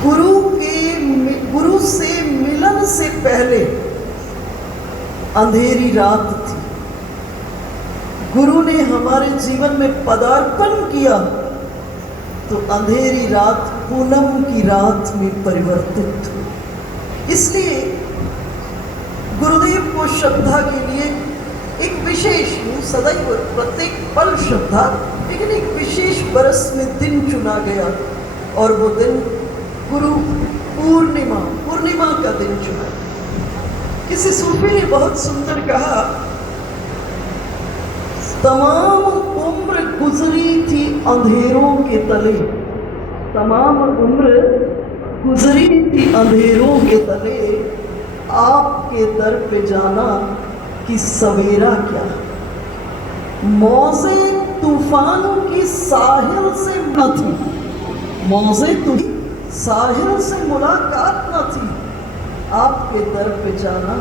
गुरु से मिलन से पहले अंधेरी रात थी। गुरु ने हमारे जीवन में पदार्पण किया तो अंधेरी रात पूनम की रात में परिवर्तित हुई। इसलिए गुरुदेव को श्रद्धा के लिए एक विशेष, सदैव प्रत्येक पल श्रद्धा, लेकिन एक विशेष बरस में दिन चुना गया और वो दिन गुरु पूर्णिमा का दिन चुना। किसी सूफी ने बहुत सुंदर कहा, तमाम उम्र गुजरी थी अंधेरों के तले, तमाम उम्र गुजरी थी अंधेरों के तले, आपके दर पे जाना कि सवेरा क्या। मौजे तूफानों की साहिल से न थी, मौजे साहिल से मुलाकात न थी, आपके दर पे जाना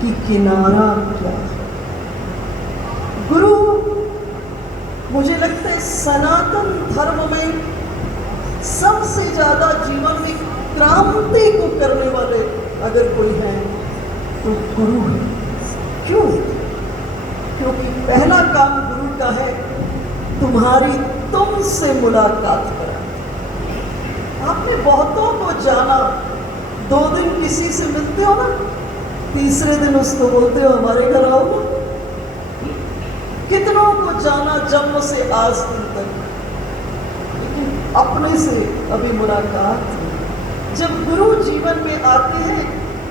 कि किनारा क्या। गुरु, मुझे लगता है सनातन धर्म में सबसे ज्यादा जीवन में क्रांति को करने वाले अगर कोई है तो गुरु है। क्यों? क्योंकि पहला काम गुरु का है तुम्हारी तुमसे मुलाकात करा। आपने बहुतों को जाना, 2 दिन किसी से मिलते हो ना, तीसरे दिन उसको बोलते हो हमारे घर आओ ना। कितनों को जाना जन्म से आज दिन तक, लेकिन अपने से अभी मुलाकात नहीं। जब गुरु जीवन में आते हैं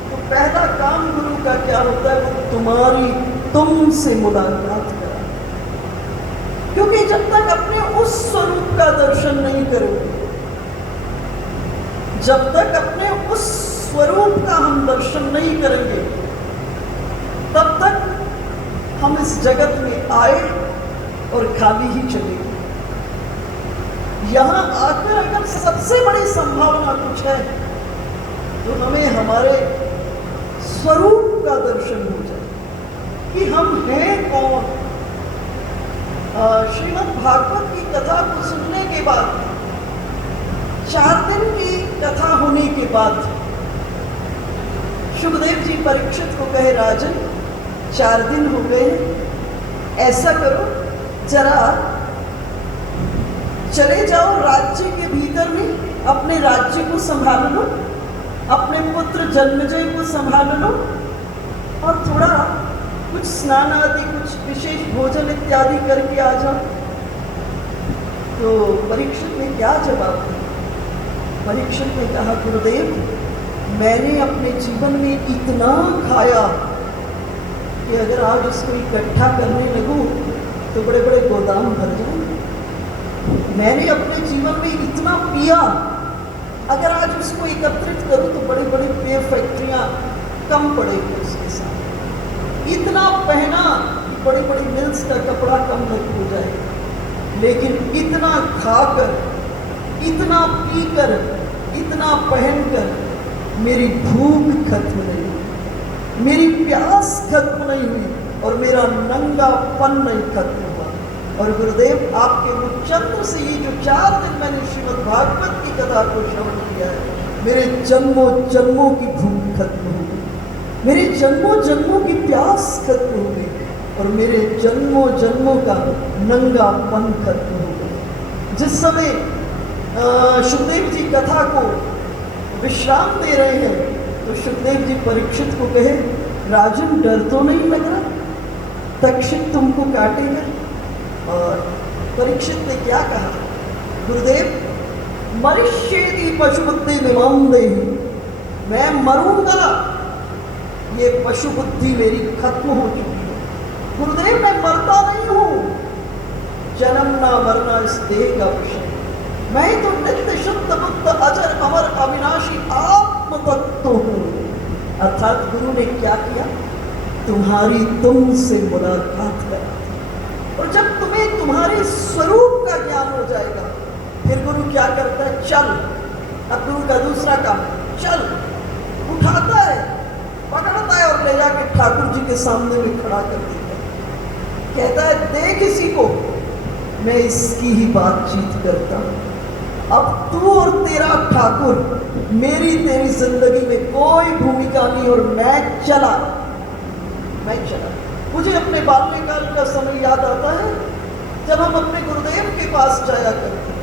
तो पहला काम गुरु का क्या होता है? वो तुम्हारी तुमसे मुलाकात करा। क्योंकि जब तक अपने उस स्वरूप का दर्शन नहीं करोगे, जब तक अपने उस स्वरूप का हम दर्शन नहीं करेंगे, तब तक हम इस जगत में आए और खाली ही चलेंगे। यहां आकर अगर सबसे बड़ी संभावना कुछ है तो हमें हमारे स्वरूप का दर्शन हो जाए कि हम हैं कौन। श्रीमद् भागवत की कथा को सुनने के बाद, 4 दिन की कथा होने के बाद, शुभदेव जी परीक्षित को कहे, राजन 4 दिन हो गए, ऐसा करो जरा चले जाओ राज्य के भीतर में, अपने राज्य को संभाल लो, अपने पुत्र जन्मेजय को संभाल लो और थोड़ा कुछ स्नान आदि, कुछ विशेष भोजन इत्यादि करके आ जाओ। तो परीक्षित ने क्या जवाब दिया? परीक्षित ने कहा, गुरुदेव मैंने अपने जीवन में इतना खाया कि अगर आज उसको इकट्ठा करने लगूं तो बड़े बड़े गोदाम भर जाएंगे। मैंने अपने जीवन में इतना पिया, अगर आज उसको एकत्रित करूं तो बड़ी बड़ी पेय फैक्ट्रियां कम पड़ेगी उसके साथ। इतना पहना, बड़ी बड़ी मिल्स का कपड़ा कम नहीं हो जाएगा। लेकिन इतना खाकर, इतना पीकर, इतना पहनकर मेरी भूख खत्म नहीं हुई, मेरी प्यास खत्म नहीं हुई और मेरा नंगापन नहीं खत्म हुआ। और गुरुदेव आपके मुखचंद्र से ये जो 4 दिन मैंने श्रीमद् भागवत की कथा को श्रवण किया है, मेरे जन्मों जन्मों की भूख खत्म हो गई, मेरे जन्मों जन्मों की प्यास खत्म हो गई और मेरे जन्मों जन्मों का नंगापन खत्म हो गया। जिस समय शुभदेव जी कथा को विश्राम दे रहे हैं तो शुभदेव जी परीक्षित को कहे, राजन डर तो नहीं लग रहा तक्षक तुमको काटेगा? और परीक्षित ने क्या कहा, गुरुदेव मरिष्येति पशु बुद्धि निमांदेहि, मैं मरूंगा, ये पशु बुद्धि मेरी खत्म हो चुकी है। गुरुदेव मैं मरता नहीं हूं, जन्म ना मरना इस देह का विषय, मैं तो नित्य शुद्ध बुद्ध अजर अमर अविनाशी आत्म तत्व हूं। अर्थात गुरु ने क्या किया? तुम्हारी तुमसे मुलाकात करा। और जब तुम्हें तुम्हारे स्वरूप का ज्ञान हो जाएगा, फिर गुरु क्या करता है? चल, अब गुरु का दूसरा काम, चल, उठाता है, पकड़ता है और ले जाके ठाकुर जी के सामने में खड़ा कर देता है। कहता है, देख इसी को, मैं इसकी ही बातचीत करता हूँ। अब तू और तेरा ठाकुर, मेरी तेरी जिंदगी में कोई भूमिका नहीं, और मैं चला। मुझे अपने बाल्यकाल का समय याद आता है जब हम अपने गुरुदेव के पास जाया करते थे।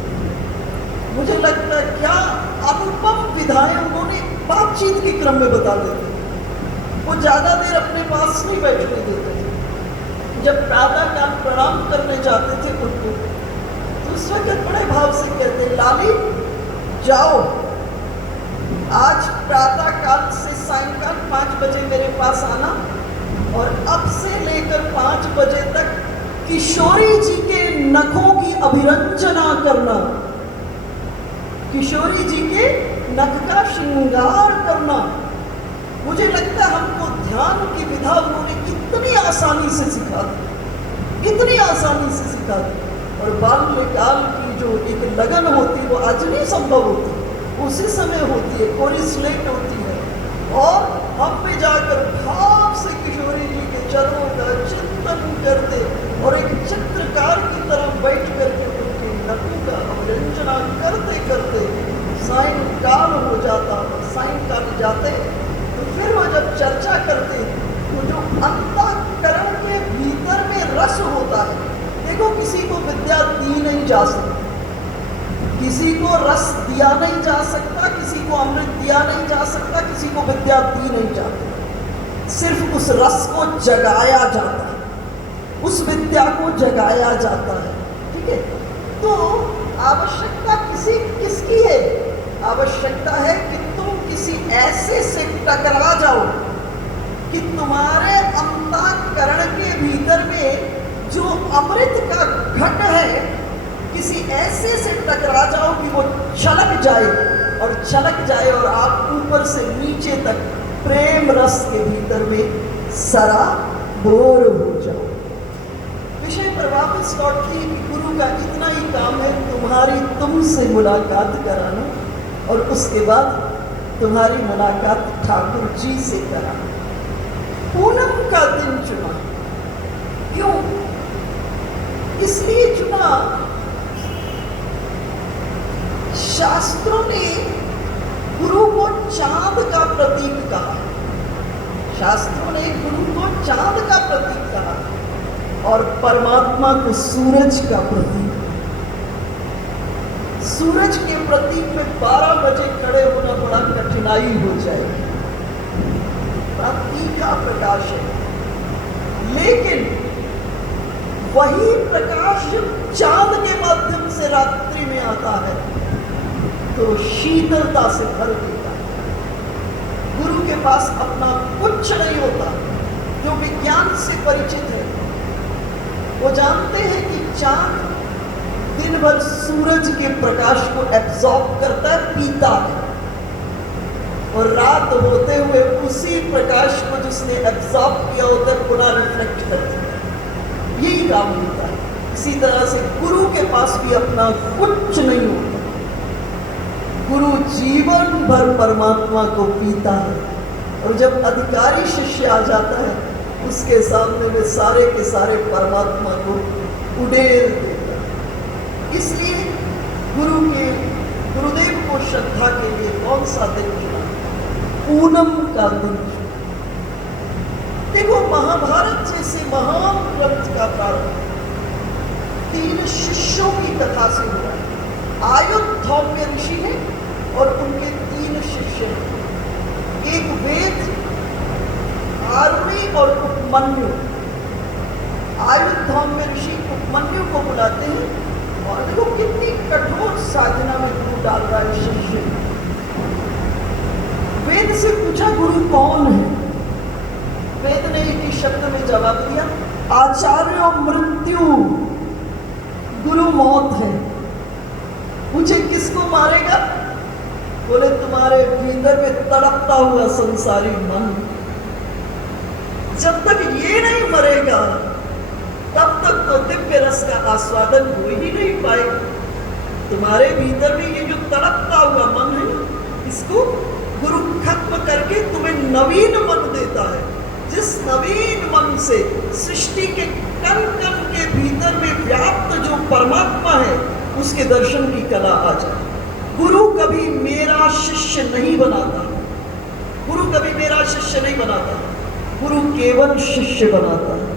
मुझे लगता है क्या अनुपम विधाएं उन्होंने बातचीत के क्रम में बता देते थे। वो ज्यादा देर अपने पास नहीं बैठने देते थे। जब प्रातःकाल प्रणाम करने जाते थे उनको, तो उस वक्त बड़े भाव से कहते, लाली जाओ, आज प्रातःकाल से सायंकाल 5 बजे मेरे पास आना, और अब से लेकर 5 बजे तक किशोरी जी के नखों की अभिरंजना करना, किशोरी जी के नख का श्रृंगार करना। मुझे लगता है हमको ध्यान की विधा उन्होंने इतनी आसानी से सिखा दी, इतनी आसानी से सिखा दी। और बाल्यकाल की जो एक लगन होती वो आज नहीं संभव होती, उसी समय होती है, कोरिलेट होती है। और हम पे जाकर भाव से किशोरी जी के चरणों का चिंतन करते, और एक चित्रकार की तरह बैठ करके उनके नखों का अभिरंजना करते करते सायंकाल हो जाता। सायंकाल जाते तो फिर वो जब चर्चा करते तो जो अंतःकरण के भीतर में रस होता है, देखो किसी को विद्या दी नहीं जा सकती, किसी को रस दिया नहीं जा सकता, किसी को अमृत दिया नहीं जा सकता, किसी को विद्या दी नहीं जाती, सिर्फ उस रस को जगाया जाता है, उस विद्या को जगाया जाता है। ठीक है, तो आवश्यकता किसकी है? आवश्यकता है कि तुम किसी ऐसे से टकरा जाओ कि तुम्हारे अंतःकरण के भीतर में जो अमृत का घट है, किसी ऐसे से टकरा जाओ कि वो छलक जाए, और छलक जाए और आप ऊपर से नीचे तक प्रेम रस के भीतर में सराबोर हो जाओ। विषय पर वापस लौटती है कि गुरु का इतना ही काम है तुम्हारी तुमसे मुलाकात कराना, और उसके बाद तुम्हारी मुलाकात ठाकुर जी से कराना। पूनम का दिन चुना, क्यों? इसलिए चुना, शास्त्रों ने गुरु को चांद का प्रतीक कहा, शास्त्रों ने गुरु को चांद का प्रतीक कहा, और परमात्मा को सूरज का प्रतीक। सूरज के प्रतीक में 12 बजे खड़े होना बड़ा कठिनाई हो जाएगी, तीखा प्रकाश है, लेकिन वही प्रकाश चांद के माध्यम से रात्रि में आता है तो शीतलता से भर देता है। गुरु के पास अपना कुछ नहीं होता, जो विज्ञान से परिचित है वो जानते हैं कि चांद दिन भर सूरज के प्रकाश को एब्जॉर्ब करता है, पीता है, और रात होते हुए उसी प्रकाश को जिसने एब्जॉर्ब किया होता है पुनः रिफ्लेक्ट करता है। यही काम होता है। इसी तरह से गुरु के पास भी अपना कुछ नहीं होता, गुरु जीवन भर परमात्मा को पीता है, और जब अधिकारी शिष्य आ जाता है उसके सामने में सारे के सारे परमात्मा को उड़ेल देता है। इसलिए गुरुदेव को श्रद्धा के लिए कौन सा दिन चुना? पूनम का दिन। देखो, महाभारत जैसे महान ग्रंथ का प्रारंभ 3 शिष्यों की कथा से हुआ है। आयुर्धौम्य ऋषि है और उनके 3 शिष्य हैं। एक वेद, आरुणि और उपमन्यु। आयुर्धौम्य ऋषि उपमन्यु को बुलाते हैं, और देखो कितनी कठोर साधना में गुरु डाल रहा है शिष्य। वेद से पूछा गुरु कौन है? वेद ने एक ही शब्द में जवाब दिया, आचार्य मृत्यु, गुरु मौत है। पूछे किसको मारेगा? बोले तुम्हारे भीतर में तड़पता हुआ संसारी मन। जब तक ये नहीं मरेगा तब तक तो दिव्य रस का आस्वादन हो ही नहीं पाएगा। तुम्हारे भीतर में ये जो तड़पता हुआ मन है, इसको गुरु खत्म करके तुम्हें नवीन मन देता है। जिस नवीन मन से सृष्टि के कण कण के भीतर में व्याप्त जो परमात्मा है उसके दर्शन की कला आ जाए। गुरु कभी मेरा शिष्य नहीं बनाता, गुरु कभी मेरा शिष्य नहीं बनाता, गुरु केवल शिष्य बनाता है।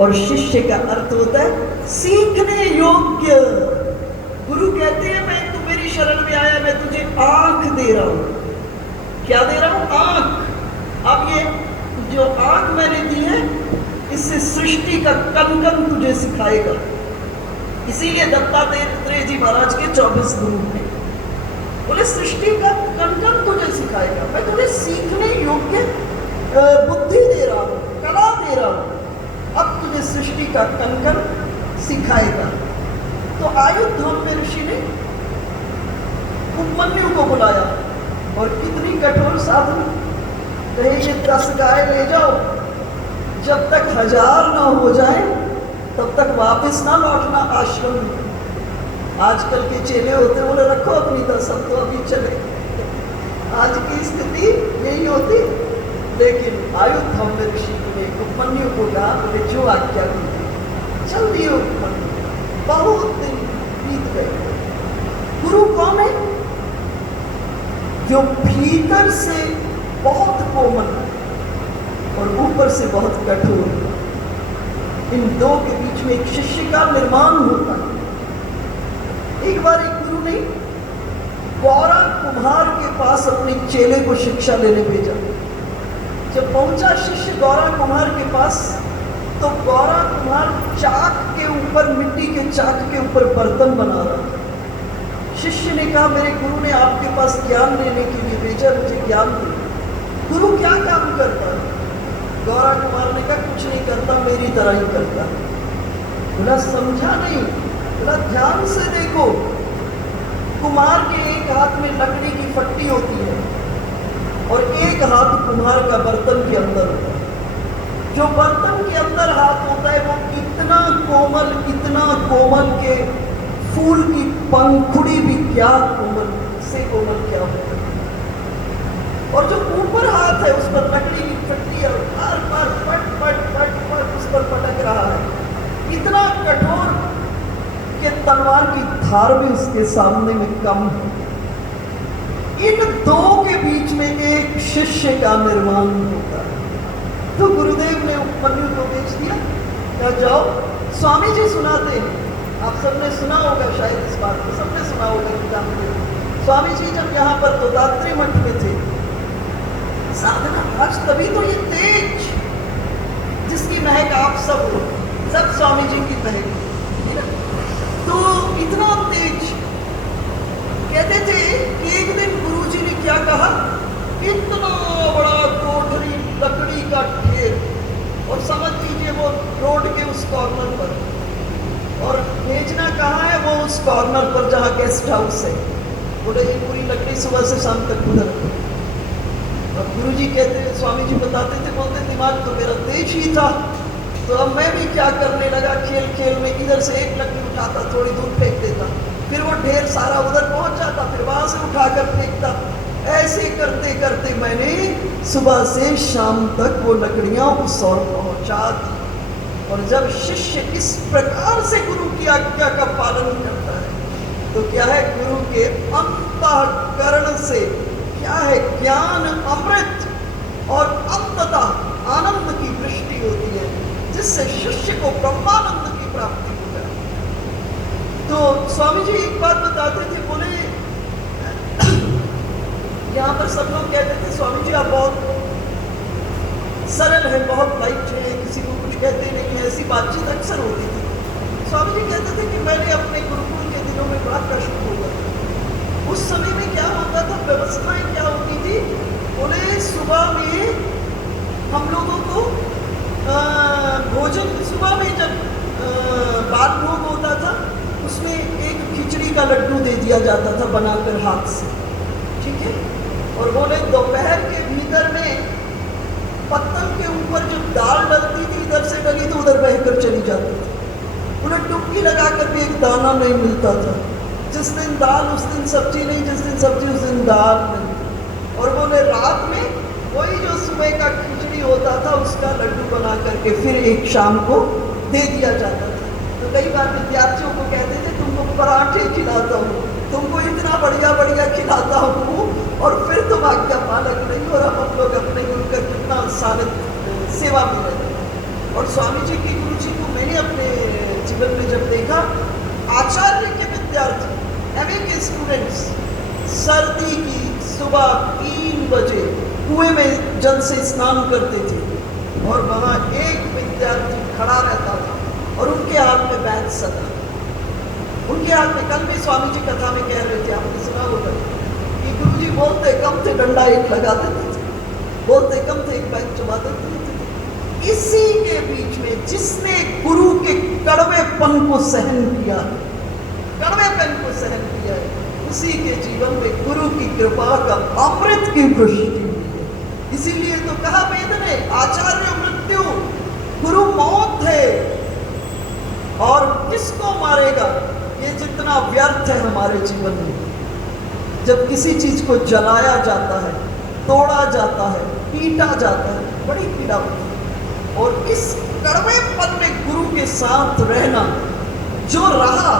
और शिष्य का अर्थ होता है सीखने योग्य। गुरु कहते हैं मैं तू मेरी शरण में आया, मैं तुझे आंख दे रहा हूं। क्या दे रहा हूं? आंख। अब ये जो आंख मैंने दी है, इससे सृष्टि का कण कण तुझे सिखाएगा। इसीलिए दत्तात्रेय जी महाराज के 24 गुरु हैं। बोले सृष्टि का कण कण तुझे सिखाएगा, मैं तुझे सीखने योग्य बुद्धि दे रहा हूं, कला दे रहा हूं, अब तुझे सृष्टि का कण कण सिखाएगा। तो आयुर्धाम में ऋषि ने उपमन्यु को बुलाया और कितनी कठोर साधन, कहे ये 10 गाय ले जाओ, जब तक 1000 ना हो जाए तब तक वापस ना लौटना आश्रम में। आजकल के चेले होते बोले रखो अपनी 10, अब तो अभी चले। आज की स्थिति यही होती। लेकिन आयुर्धाम में ऋषि ने उपमन्यु को कहा, बोले जो आज्ञा दी चल दिए उपमन्यु। बहुत दिन बीत गए। गुरु कौन है? जो भीतर से बहुत कोमल और ऊपर से बहुत कठोर, इन दो के बीच में एक शिष्य का निर्माण होता है। एक बार एक गुरु ने गौरा कुम्हार के पास अपने चेले को शिक्षा लेने भेजा। जब पहुंचा शिष्य गौरा कुम्हार के पास, तो गौरा कुम्हार चाक के ऊपर, मिट्टी के चाक के ऊपर बर्तन बना रहा था। शिष्य ने कहा मेरे गुरु ने आपके पास ज्ञान लेने के लिए भेजा, मुझे ज्ञान दे। गुरु क्या काम करता है? गौरा कुमार ने कहा कुछ नहीं करता, मेरी तरह ही करता। बोला समझा नहीं। बोला ध्यान से देखो, कुम्हार के एक हाथ में लकड़ी की फट्टी होती है और एक हाथ कुम्हार का बर्तन के अंदर होता है। जो बर्तन के अंदर हाथ होता है वो इतना कोमल के फूल की पंखुड़ी भी क्या कोमल से कोमल क्या होता है। और जो ऊपर हाथ है उस पर लकड़ी की फट्टी है, बार बार पट पट पट पट उस पर पटक रहा है, इतना कठोर कि तलवार की धार भी उसके सामने में कम है। इन दो के बीच में एक शिष्य का निर्माण होता है। तो गुरुदेव ने उपमन्यु को भेज दिया, क्या जाओ। स्वामी जी सुनाते हैं, आप सबने सुना होगा, शायद इस बात को सबने सुना होगा कि जानते हैं। स्वामी जी जब यहाँ पर दत्तात्रेय मठ में थे, साधना आज तभी तो ये तेज जिसकी महक आप सब स्वामी जी की महक, तो इतना तेज। कहते थे कि एक दिन गुरुजी ने क्या कहा, इतना बड़ा कोठरी लकड़ी का ढेर, और समझ लीजिए वो रोड के उस कॉर्नर पर, और भेजना कहाँ है? वो उस कॉर्नर पर जहाँ गेस्ट हाउस है। बोले ये पूरी लकड़ी सुबह से शाम तक उधर। और गुरुजी कहते, स्वामी जी बताते थे, बोलते दिमाग तो मेरा तेज ही था, तो अब मैं भी क्या करने लगा, खेल खेल में इधर से एक लकड़ी उठाता, थोड़ी दूर फेंक देता, फिर वो ढेर सारा उधर पहुंच जाता, फिर वहां से उठाकर फेंकता। ऐसे करते करते मैंने सुबह से शाम तक वो लकड़ियां उस ओर पहुंचा दी। और जब शिष्य इस प्रकार से गुरु की आज्ञा का पालन करता है, तो क्या है, गुरु के अंतःकरण से क्या है, ज्ञान अमृत और अंततः आनंद की वृष्टि होती है, जिससे शिष्य को ब्रह्मानंद की प्राप्ति हो जाए। तो स्वामी जी एक बात बताते थे, बोले यहाँ पर सब लोग कहते थे स्वामी जी आप बहुत सरल है, बहुत लाइट है, किसी को कुछ कहते नहीं है, ऐसी बातचीत अक्सर होती थी। स्वामी जी कहते थे कि मैंने अपने गुरुकुल के दिनों में बड़ा कष्ट होता था। उस समय में क्या होता था, व्यवस्थाएं क्या होती थी, बोले सुबह में हम लोगों को भोजन, सुबह में जब बाल भोग होता था, उसमें एक खिचड़ी का लड्डू दे दिया जाता था बनाकर हाथ से, ठीक है। और बोले दोपहर के भीतर में पत्तल के ऊपर जो दाल डलती थी, इधर से डली तो उधर बहकर चली जाती थी। उन्हें डुबकी लगाकर भी एक दाना नहीं मिलता था। जिस दिन दाल उस दिन सब्जी नहीं, जिस दिन सब्जी उस दिन दाल नहीं। और बोले रात में वही जो सुबह का खिचड़ी होता था उसका लड्डू बना करके फिर एक शाम को दे दिया जाता था। तो कई बार विद्यार्थियों को कहते थे तुमको पराठे खिलाता हूँ, तुमको इतना बढ़िया बढ़िया खिलाता हूँ और फिर तुम आज्ञा पालक नहीं, और हम लोग अपने गुरु का कितना सानिध्य सेवा में रहते। और स्वामी जी की गुरु जी को मैंने अपने जीवन में जब देखा, आचार्य के विद्यार्थी, एमए के स्टूडेंट्स सर्दी की सुबह 3 बजे कुएं में जल से स्नान करते थे, और वहाँ एक विद्यार्थी खड़ा रहता था और उनके हाथ में बैग सदा, उनके हाथ में। कल भी स्वामी जी कथा में कह रहे थे, आपने सुना होगा कि गुरु जी बोलते कम थे, डंडा एक लगा देते थे, बोलते कम थे, एक बैग चबा देते थे। इसी के बीच में जिसने गुरु के कड़वेपन को सहन किया, कड़वेपन को सहन किया है, उसी के जीवन में गुरु की कृपा का अमृत की वृष्टि हुई है। इसीलिए तो कहा वेद ने, आचार्य मृत्यु गुरु मौत है, और किसको मारेगा? ये जितना व्यर्थ है हमारे जीवन में, जब किसी चीज को जलाया जाता है, तोड़ा जाता है, पीटा जाता है, बड़ी पीड़ा होती है। और इस कड़वेपन में गुरु के साथ रहना, जो रहा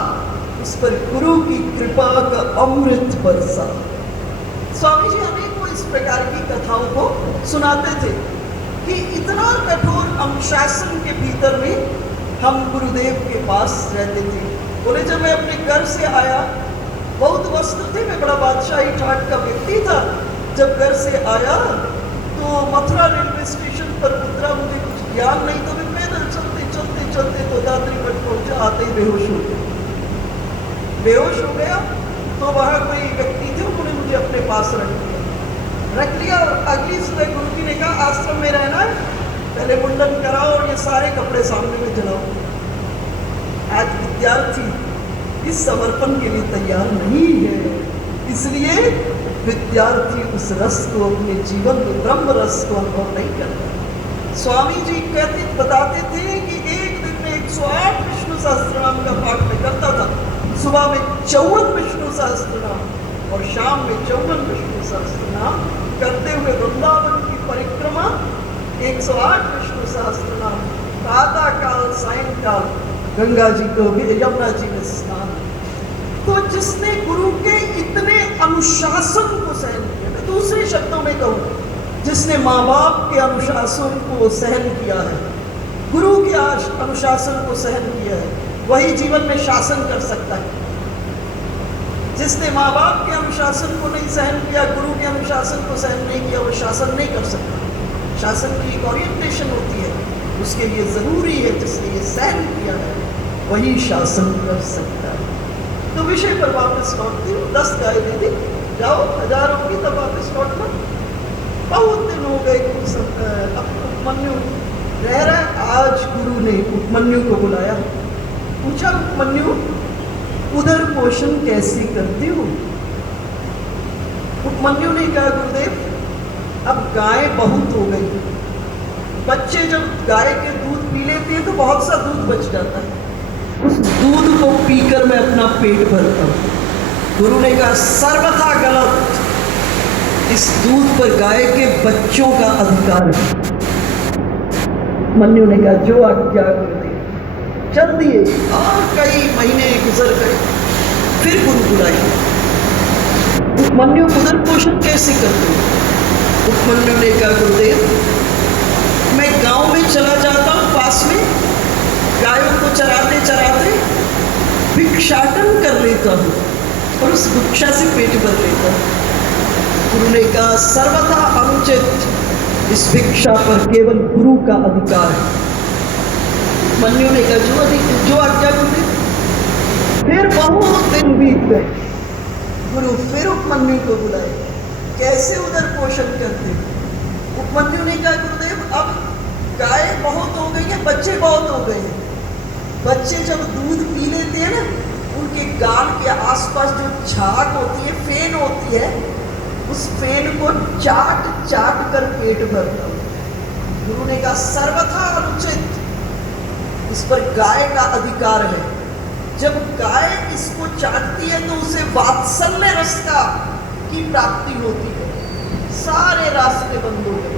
उस पर गुरु की कृपा का अमृत बरसा। स्वामी जी अनेकों इस प्रकार की कथाओं को सुनाते थे कि इतना कठोर अनुशासन के भीतर में हम गुरुदेव के पास रहते थे। बोले जब मैं अपने घर से आया, बहुत वस्त्र थे, मैं बड़ा बादशाही ठाट का व्यक्ति था। जब घर से आया तो मथुरा रेलवे स्टेशन पर उतरा, मुझे कुछ ज्ञान नहीं, तो मैं पैदल चलते चलते चलते तो दादरी मठ पहुंचा, आते ही बेहोश हो गया। बेहोश हो गया तो वहाँ कोई व्यक्ति थे, उन्होंने मुझे अपने पास रख लिया। अगली सुबह गुरु जी ने कहा आश्रम में रहना है, पहले मुंडन कराओ और ये सारे कपड़े सामने में जलाओ। आज विद्यार्थी इस समर्पण के लिए तैयार नहीं है, इसलिए विद्यार्थी उस रस को अपने जीवन में, ब्रह्म रस को अनुभव नहीं करता। स्वामी जी बताते थे कि एक दिन में 108 विष्णु सहस्त्रनाम का पाठ में करता था। सुबह में 54 विष्णु सहस्त्रनाम और शाम में 54 विष्णु सहस्त्रनाम करते हुए वृंदावन की परिक्रमा, 108 विष्णु सहस्त्रनाम, प्रातः काल सायंकाल गंगा जी को भी, यमुना जी में स्नान। तो जिसने गुरु के इतने अनुशासन को सहन किया, मैं दूसरे शब्दों में कहूँ, जिसने माँ बाप के अनुशासन को सहन किया है, गुरु के अनुशासन को सहन किया है, वही जीवन में शासन कर सकता है। जिसने माँ बाप के अनुशासन को नहीं सहन किया, गुरु के अनुशासन को सहन नहीं किया, वो शासन नहीं कर सकता। शासन की एक ओरिएंटेशन होती है, उसके लिए जरूरी है जिसने ये सहन किया है वही शासन कर सकता है। तो विषय पर वापस लौटती हूँ। 10 गाय दे दी, जाओ, 1000 होगी तब वापस लौटना। बहुत दिन हो गए, अब उपमन्यु रह रहा है। आज गुरु ने उपमन्यु को बुलाया, पूछा उपमन्यु उदर पोषण कैसे करते हो? उपमन्यु ने कहा गुरुदेव अब गाय बहुत हो गई, बच्चे जब गाय के दूध पी लेते हैं तो बहुत सा दूध बच जाता है, उस दूध को पीकर मैं अपना पेट भरता हूँ। गुरु ने कहा सर्वथा गलत, इस दूध पर गाय के बच्चों का अधिकार है। मन्यु ने कहा जो आज्ञा गुरुदेव। चल दिए और कई महीने गुजर गए, फिर गुरु बुलाए। उपमन्यु उदर पोषण कैसे करते हो? उपमन्यु ने कहा गुरुदेव मैं गांव में चला जाता हूँ, पास में गायों को चराते चराते भिक्षाटन कर लेता हूँ और उस भिक्षा से पेट भर लेता हूँ। गुरु ने कहा सर्वथा अनुचित, इस भिक्षा पर केवल गुरु का अधिकार है। मन्यु ने कहा जो आज्ञा गुरुदेव। फिर बहुत दिन बीत गए, गुरु फिर उपमन्यु को बुलाए, कैसे उधर पोषण करते? उपमन्यु ने कहा गुरुदेव अब गाय बहुत हो गई है, बच्चे बहुत हो गए हैं। बच्चे जब दूध पी लेते हैं ना, उनके गाल के आसपास जो छाक होती है, फेन होती है, उस फेन को चाट चाट कर पेट भरता हूँ। गुरु ने कहा सर्वथा अनुचित, इस पर गाय का अधिकार है। जब गाय इसको चाटती है तो उसे वात्सल्य रस की प्राप्ति होती है। सारे रास्ते बंद हो गए।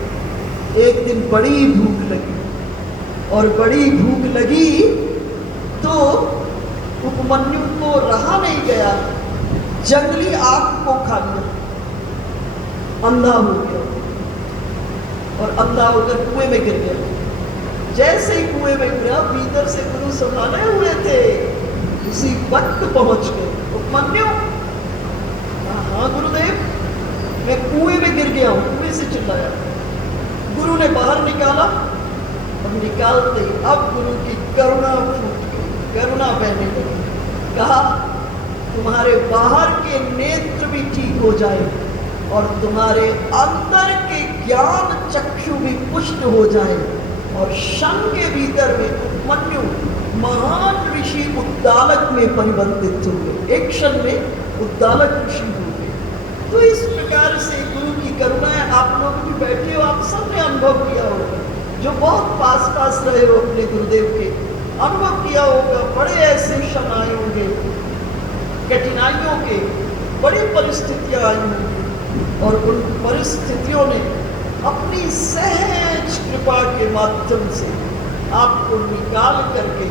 एक दिन बड़ी भूख लगी और बड़ी भूख लगी तो उपमन्यु को रहा नहीं गया, जंगली आग को खा लिया, अंधा हो गया और अंधा होकर कुएं में गिर गया। जैसे ही कुएं में गिरा, भीतर से गुरु संभाले हुए थे, उसी वक्त पहुंच गए। उपमन्यु, हाँ गुरुदेव, मैं कुएं में गिर गया हूं, कुएं से चिल्लाया। गुरु ने बाहर निकाला और निकालते ही अब गुरु की करुणा फूट गई, करुणा बहने लगी। कहा, तुम्हारे बाहर के नेत्र भी ठीक हो जाए और तुम्हारे अंदर के ज्ञान चक्षु भी पुष्ट हो जाए और शन के भीतर में उपमन्यु महान ऋषि उद्दालक में परिवर्तित हो गए। एक क्षण में उद्दालक ऋषि हो गए। तो इस प्रकार से गुरु की करुणा है। आप लोग भी बैठे हो, आप सबने अनुभव किया होगा, जो बहुत पास पास रहे हो अपने गुरुदेव के, अनुभव किया होगा। बड़े ऐसे क्षण आए होंगे, कठिनाइयों के, बड़ी परिस्थितियां आई होंगी और उन परिस्थितियों ने अपनी सहज कृपा के माध्यम से आपको निकाल करके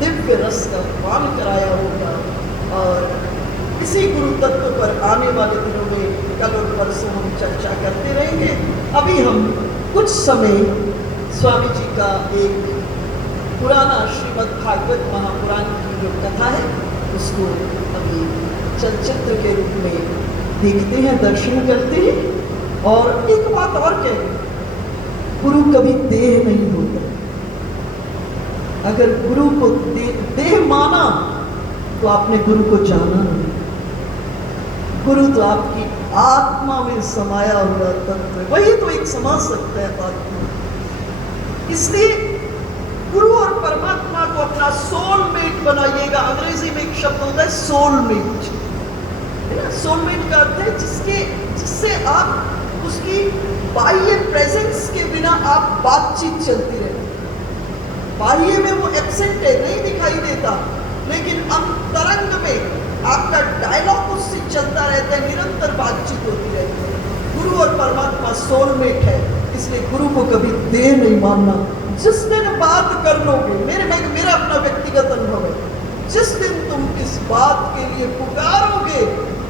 दिव्य रस का पान कराया होगा। और इसी गुरु तत्व पर आने वाले दिनों में कल और परसों हम चर्चा करते रहेंगे। अभी हम कुछ समय स्वामी जी का एक पुराना श्रीमद् भागवत महापुराण की जो कथा है, उसको अभी चलचित्र के रूप में देखते हैं, दर्शन करते हैं। और एक बात और कहें, गुरु कभी देह नहीं होता। अगर गुरु को देह माना तो आपने गुरु को जाना नहीं। गुरु तो आपकी आत्मा में समाया हुआ तत्व है, वही तो एक समझ सकता है आत्मा। इसलिए गुरु और परमात्मा को अपना सोलमेट बनाइएगा। अंग्रेजी में एक शब्द होता है सोलमेट, है ना। सोलमेट का अर्थ है जिससे आप उसकी बाह्य प्रेजेंस के बिना आप बातचीत चलती रहती। बाह्य में वो एब्सेंट है, नहीं दिखाई देता, लेकिन अंतरंग में आपका डायलॉग उससे चलता रहता है, निरंतर बातचीत होती रहती है। गुरु और परमात्मा सोलमेट है, इसलिए गुरु को कभी देह नहीं मानना। जिस दिन बात कर लोगे, मेरा अपना व्यक्तिगत अनुभव है, जिस दिन तुम इस बात के लिए पुकारोगे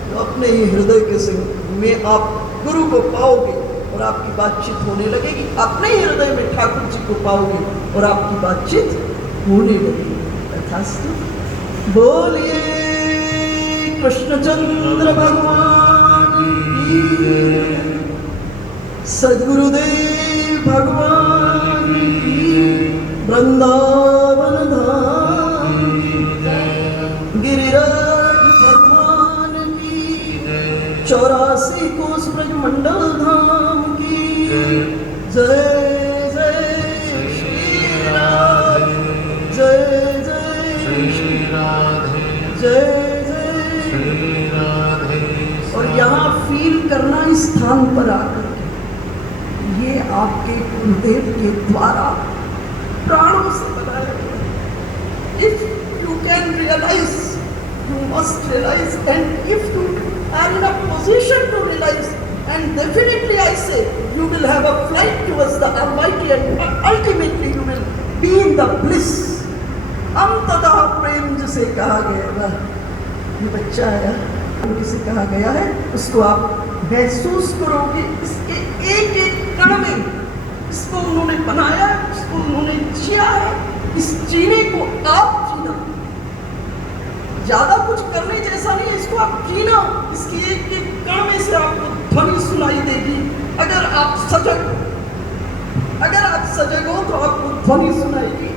तो अपने ही हृदय के संग में आप गुरु को पाओगे और आपकी बातचीत होने लगेगी। अपने ही हृदय में ठाकुर जी को पाओगे और आपकी बातचीत होने लगेगी। तथास्तु। बोलिए कृष्णचंद्र भगवान की, सद्गुरुदेव भगवान की, वृंदावन धाम की, गिरिराज भगवान की, 84 कोस ब्रज मंडल धाम की। जय जय श्री राधे, जय जय श्री राधे, जय जय श्री राधे। और यहाँ फील करना इस स्थान पर आकर, ये आपके गुरुदेव के द्वारा प्राणों से बनाया गया। If you can realise, you must realise, and if you are in a position to realise, and definitely I say you will have a flight towards the Almighty and ultimately you will be in the bliss. अंततः प्रेम जिसे कहा गया है, ये बच्चा है जिसे कहा गया है, उसको आप महसूस करोगे इसके एक एक कण में। इसको उन्होंने बनाया है, इसको उन्होंने जिया है, इस जीने को आप जीना। ज्यादा कुछ करने जैसा नहीं है, इसको आप जीना। इसकी एक एक कण में से आपको ध्वनि सुनाई देगी। अगर आप सजग हो तो आपको ध्वनि सुनाएगी।